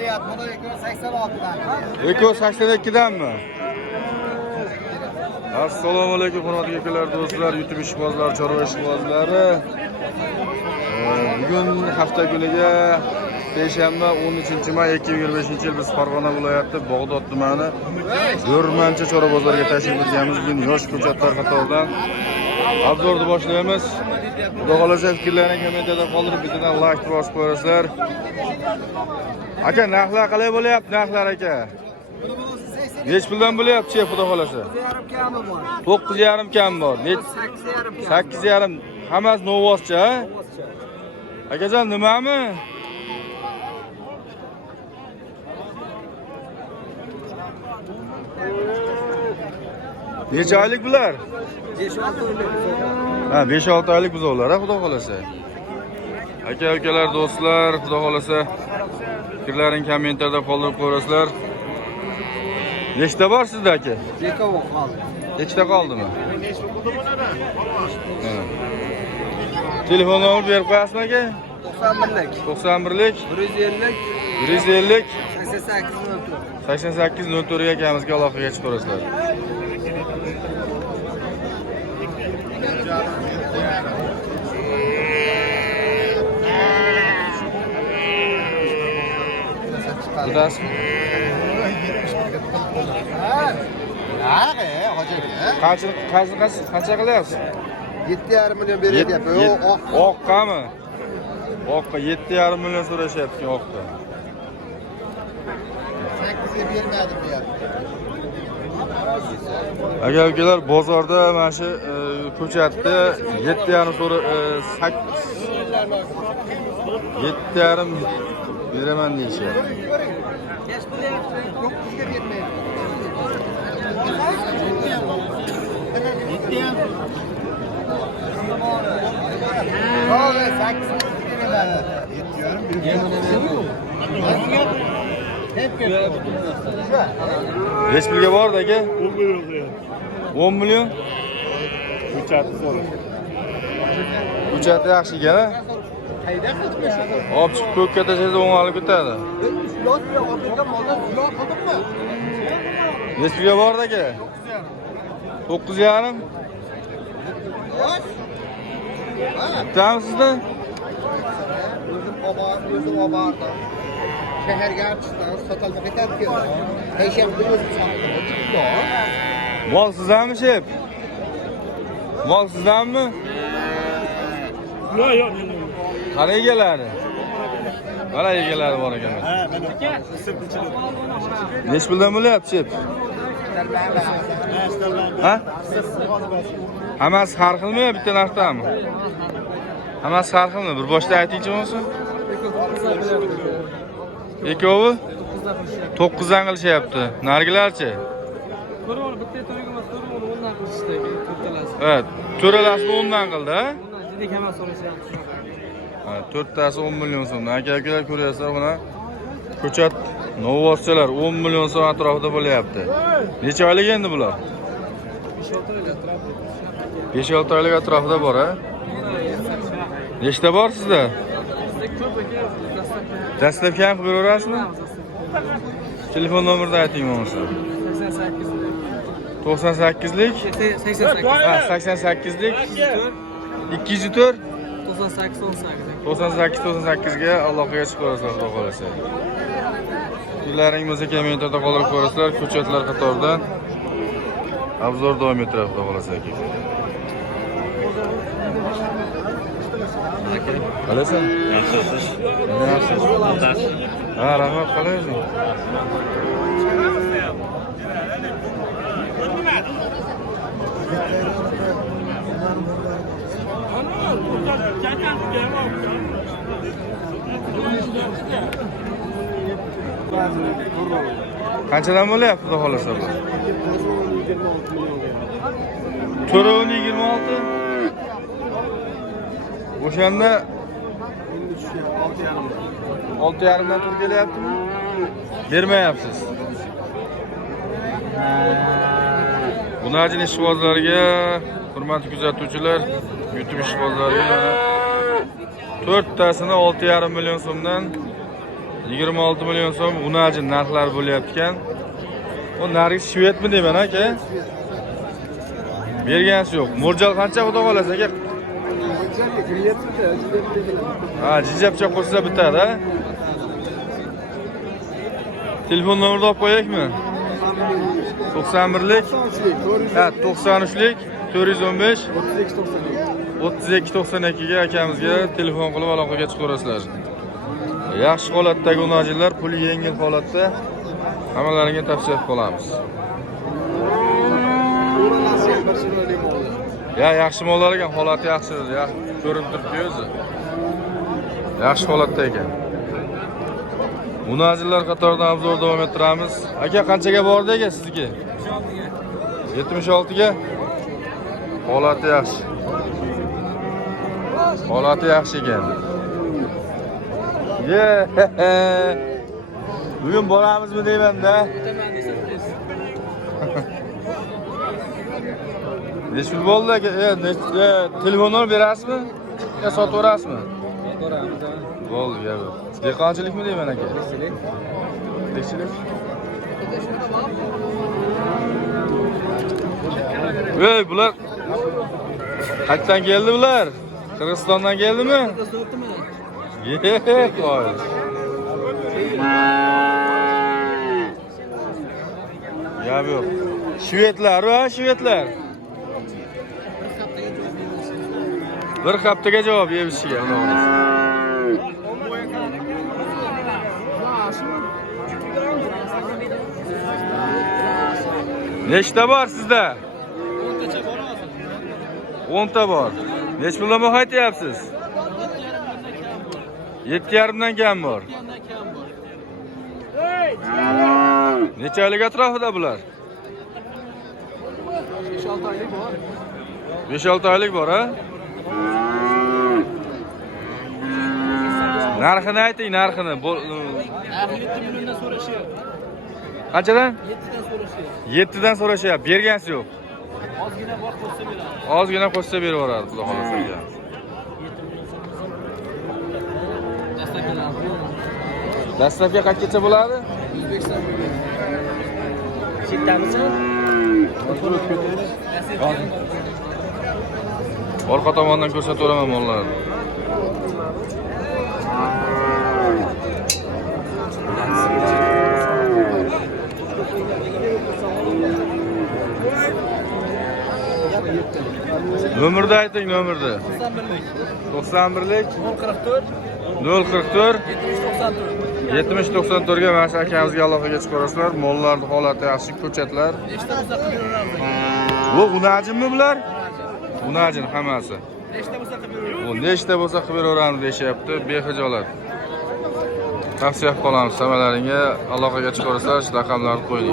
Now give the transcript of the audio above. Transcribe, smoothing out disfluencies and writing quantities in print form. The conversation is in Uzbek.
Bunu 286'dan. 282'danmi? Assalomu alaykum hurmatli akalar, do'stlar, YouTube ishbozlari, chorva ishbozlari. Bugun hafta kuniga seshanba 13-may 2025-yil biz Farg'ona viloyati Bog'dod tumani O'rmancha chorva bozoriga tashrif buyurganmiz. Bugun yosh ko'chatlar qatoridan obzorni boshlaymiz. Xudo xolasa fikrlaringizni kommentarda qoldirib, bittadan like bosib qo'yasizlar. Aka, narxlar qalay bo'lyapti, narxlar aka? Nech puldan bo'lyapti, xudo xolasa? 9,5 kam bor. 8,5. Hammasi novvoscha, ha? Akajon, nimami? Necha oylik bular? 5-6 oylik. Ha, 5-6 oylik buzovlar, ha, xudo xolasa. Aka-ukalar, do'stlar, xudo xolasa fikrlaring kommentarda qoldirib qo'yasizlar. Nechta bor sizda aka? 2 qoldi. Ikkita qoldimi? Telefon nomer berib qo'yasizmi aka? 91lik. 91lik 150 150 8804. 8804 ga akamizga aloqaga chiqarasizlar. Budasi. Qancha qilyapsiz? 7,5 million beryapti. Oqqami? Oqqa 7,5 million so'rashyapti oqqa. 8ga bermadim deyapti. Aka-ukalar, bozorda mana shu ko'chatni 7,5 so'ra 7,5 beraman deyishyapti. Kaç bo'lyapti? 9ga bermaydi. 7,5. Neç pulga bordi aka? 10 milyon lira. 10 million? Ko'chatni so'ra. Ko'chat yaxshi ekan, ha? Qayda qilibmish? Olib chiqib ko'kka tashlasa o'ng olib ketadi. Lot bilan olgan moldan ziyon qildimmi? Neç pulga bordi aka? 9,5. Bittami sizda? O'zim obordi. Shaharga chiqdi, sotilib ketadi. Payshanba o'zim sotdim. Mol sizdanmi, shef? Mol sizdanmi? Yo'q. Qani egalari? Mana egalari bor ekan. Ha, mana sirni ichida. Nech puldan bo'lyapti, shef? Ha? Hammasi har xilmi, bitta narxdami? Hammasi har xilmi? Bir boshda aytingchi bo'lsin. Ikkovi 9dan qilishyapti. Nargilarchi? To'rvoni bitta to'yga to'rvoni 10dan qilishdi, to'rtalasi. Evet, to'ralasi 10dan qildi, ha? Juda kam so'rashyapti. Ha, 4tasi 10 million so'mdan. Aka-ukalar ko'ryapsizlar, mana ko'chat novvoschalar 10 million so'm atrofida bo'lyapti. Necha oylik endi bular? 5-6 oylik atrofida bor, ha? Nechta bor sizda? Dastlabki ham qilib beraverasizmi? Telefon nomerni ayting bo'lmasa. 98lik 88lik 204 98 ga aloqaga chiqarasizlar, xudo xolasa. Fikrlaring bo'lsa kommentarda qoldirib qo'yasizlar. Ko'chatlar qatoridan obzor davom ettiradi, xudo xolasa. Qalaysan? Yaxshisiz. Yaxshi. Ha, rahmat, qalaysan? Qanchadan bo'lyapti, xudo xolasa bu? To'rovni 26. O'shanda 6,5 dan tur kelyaptimi? Bermayapsiz. Bunajin ishbozlarga, hurmatli kuzatuvchilar, YouTube ishbozlariga 4tasini 6,5 million so'mdan 26 million so'm unajin narxlari bo'lyapti ekan. O narxi shvedmi deyman aka? Bergansi yo'q. Mo'ljal qancha xudo xolasa aka? Ha, jijapcha qo'shsa bitadi, ha? Telefon nomerini olib qo'yaylikmi? 91lik. Ha, 93lik 415 3292 ga akamizga telefon qilib aloqaga chiqaverasizlar. Yaxshi holatdagi unajinlar, puli yengil holatda hammalaringga tavsiya qilamiz. Ya, yaxshi mollar ekan, holati yaxshi, ko'rinib turibdi o'zi. Yaxshi holatda ekan. Unajinlar qatoridan obzor davom ettiramiz. Aka, qanchaga bordi aka sizniki? 76 ga. Holati yaxshi. Holati yaxshi ekan. Bugun boramizmi deyman-da. Necha pul bo'ldi aka? Telefonni berasizmi? Yo sotaverasizmi? Boramiz. Bo'ldi, gap yo'q. Dehqonchilikmi deyman aka? Tekchilik. Ey, bular qayerdan keldi bular? Qirg'izistondan keldimi? Qo'y. Gap yo'q. Shvedlar va shvedlar. Bir haftaga javob berishiga Nechta bor sizda? 10 ta bor. Nech pulga qaytyapsiz? 7,5 dan kam bor. Necha oylik atrofida bular? 5-6 oylik bor. 5-6 oylik bor, ha? Narxini ayting, narxini. Narxi 7 milliondan so'rashyapti. Qanchadan? 7dan so'rashyapti. 7dan so'rashyapti. Bergansi yo'q. Ozgina vaqt qo'shsa beradi. Ozgina qo'shsa berib yuboradi, xudo xolasa. Dastlabki qanchacha bo'ladi? O'zbekiston. Chetdamisan? Orqa tomondan ko'rsataveraman mollarni. Nomerni ayting, nomerni. 91lik 044 7094 ga mana shu akamizga aloqaga chiqarasizlar. Mollarning holati yaxshi, ko'chatlar. Nechta bo'lsa qilib beramiz. Bu unajinmi bular? Unajin hammasi. Nechta bo'lsa qilib beramiz. Bu nechta bo'lsa qilib beraveramiz deyapti, behijolat. Tavsiya qilamiz, hammalaringga aloqaga chiqarasizlar, raqamlarni qo'ying.